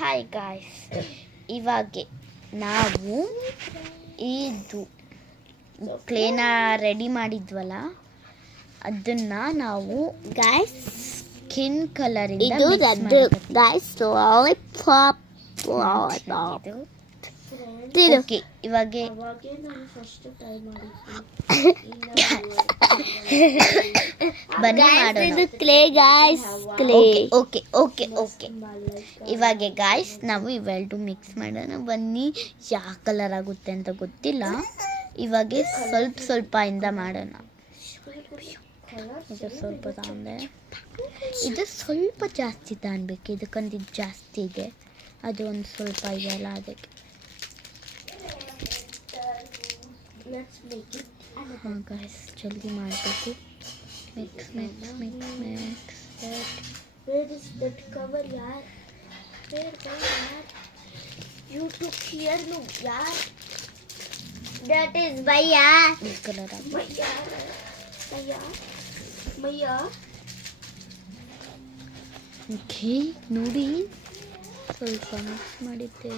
Hi guys, ಇವಾಗೆ ನಾವು ಇದು ಕ್ಲೇನ ರೆಡಿ ಮಾಡಿದ್ವಲ್ಲ ಅದನ್ನ ನಾವು ಗಾಯ್ಸ್ ಸ್ಕಿನ್ ಕಲರ್ ಇದು ಗಾಯ್ಸ್ ಲಾಲಿಪಾಪ್ ಓಕೆ ಇವಾಗೆ ಬನ್ನಿ ಮಾಡೋಣ. ಇದು clay guys, clay. Okay okay okay ಇವಾಗೆ ಗಾಯ್ಸ್ ನಾವು ಇವೆರಡು ಮಿಕ್ಸ್ ಮಾಡೋಣ. ಬನ್ನಿ ಯಾವ ಕಲರ್ ಆಗುತ್ತೆ ಅಂತ ಗೊತ್ತಿಲ್ಲ. ಇವಾಗೆ ಸ್ವಲ್ಪ ಸ್ವಲ್ಪ ಇಂದ ಮಾಡೋಣ. ಇದು ಸ್ವಲ್ಪ ತಗೊಂಡೆ, ಇದು ಸ್ವಲ್ಪ ಜಾಸ್ತಿ ತಗೊಳ್ಬೇಕು. ಇದಕ್ಕಂತ ಇದು ಜಾಸ್ತಿ ಇದೆ, ಅದು ಒಂದು ಸ್ವಲ್ಪ ಇದೆಯಲ್ಲ ಅದಕ್ಕೆ. ಹಾಂ ಗಾಯ್ಸ್ ಜಲ್ದಿ ಮಾಡಬೇಕು. Mix mix mix mix. Where is that cover, yaar? Where yaar? You took here, no, yaar. That is Bhaiya. ಈ ಕಲರ್ ಆಗಿ Bhaiya. ಓಕೆ ನೋಡಿ ಸ್ವಲ್ಪ ಮಿಕ್ಸ್ ಮಾಡಿದ್ದೆ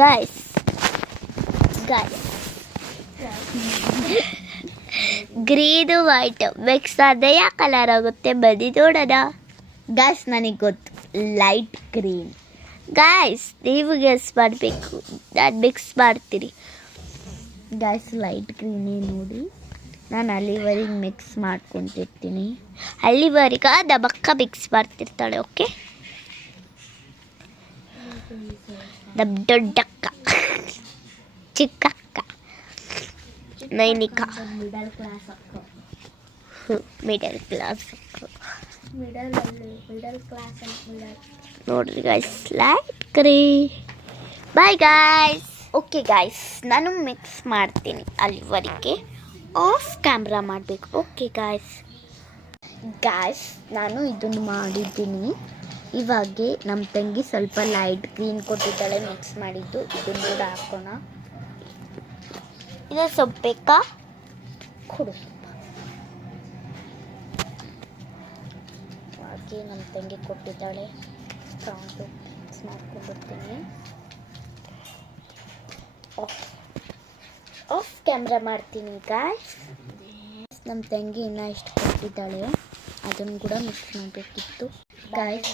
Guys. ಗ್ರೀನ್ ವೈಟ್ ಮಿಕ್ಸ್ ಆದ್ರೆ ಯಾವ ಕಲರ್ ಆಗುತ್ತೆ ಬನ್ನಿ ನೋಡೋಣ. ಗಾಯ್ಸ್ ನನಗೆ ಗೊತ್ತು, ಲೈಟ್ ಗ್ರೀನ್. ಗಾಯ್ಸ್ ನೀವು ಗೆಸ್ ಮಾಡಬೇಕು, ನಾನು ಮಿಕ್ಸ್ ಮಾಡ್ತೀನಿ. ಗಾಯ್ಸ್ ಲೈಟ್ ಗ್ರೀನೇ ನೋಡಿ. ನಾನು ಅಲ್ಲಿವರೆಗೆ ಮಿಕ್ಸ್ ಮಾಡ್ಕೊತಿರ್ತೀನಿ. ಅಲ್ಲಿವರೆಗೆ ನಮ್ಮಕ್ಕ ಮಿಕ್ಸ್ ಮಾಡ್ತಿರ್ತಾಳೆ. ಓಕೆ, ನಮ್ಮ ದೊಡ್ಡಕ್ಕ, ಚಿಕ್ಕಕ್ಕ, ನೈನಿಕಾ, ಮಿಡಲ್ ಕ್ಲಾಸ್ ನೋಡ್ರಿ guys. Light grey. Bye guys. Okay guys ನಾನು ಮಿಕ್ಸ್ ಮಾಡ್ತೀನಿ. ಅಲ್ಲಿವರೆಗೆ ಆಫ್ ಕ್ಯಾಮ್ರಾ ಮಾಡಬೇಕು. ಓಕೆ ಗಾಯ್ಸ್ ನಾನು ಇದನ್ನು ಮಾಡಿದ್ದೀನಿ. ಇವಾಗೆ ನಮ್ಮ ತಂಗಿ ಸ್ವಲ್ಪ ಲೈಟ್ ಗ್ರೀನ್ ಕೊಟ್ಟಿದ್ದಾಳೆ ಮಿಕ್ಸ್ ಮಾಡಿದ್ದು. ಇದನ್ನು ಕೂಡ ಹಾಕೋಣ. ಇದು ಸ್ವಲ್ಪ ಬೇಕಾ? ಕೊಡು ಸ್ವಲ್ಪ. ಹಾಗೆ ನಮ್ಮ ತಂಗಿ ಕೊಟ್ಟಿದ್ದಾಳೆ. ತಗೊಂಡು ಮಿಕ್ಸ್ ಮಾಡ್ಕೊಂಡ್ಬಿಡ್ತೀನಿ. ಆಫ್ ಕ್ಯಾಮ್ರಾ ಮಾಡ್ತೀನಿ ಗಾಯ್ಸ್. ನಮ್ಮ ತಂಗಿ ಇನ್ನೂ ಇಷ್ಟು ಕೊಟ್ಟಿದ್ದಾಳೆ, ಅದನ್ನು ಕೂಡ ಮಿಕ್ಸ್ ಮಾಡಬೇಕಿತ್ತು. ಗಾಯ್ಸ್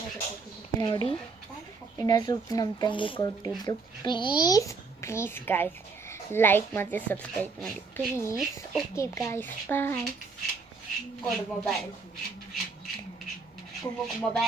ನೋಡಿ ಇನ್ನೂ ಸ್ವಲ್ಪ ನಮ್ಮ ತಂಗಿ ಕೊಟ್ಟಿದ್ದು. ಪ್ಲೀಸ್ ಗಾಯ್ಸ್ ಲೈಕ್ ಮತ್ತು ಸಬ್ಸ್ಕ್ರೈಬ್ ಮಾಡಿ ಪ್ಲೀಸ್. Okay guys bye. ಕೊಡು ಮೊಬೈಲ್.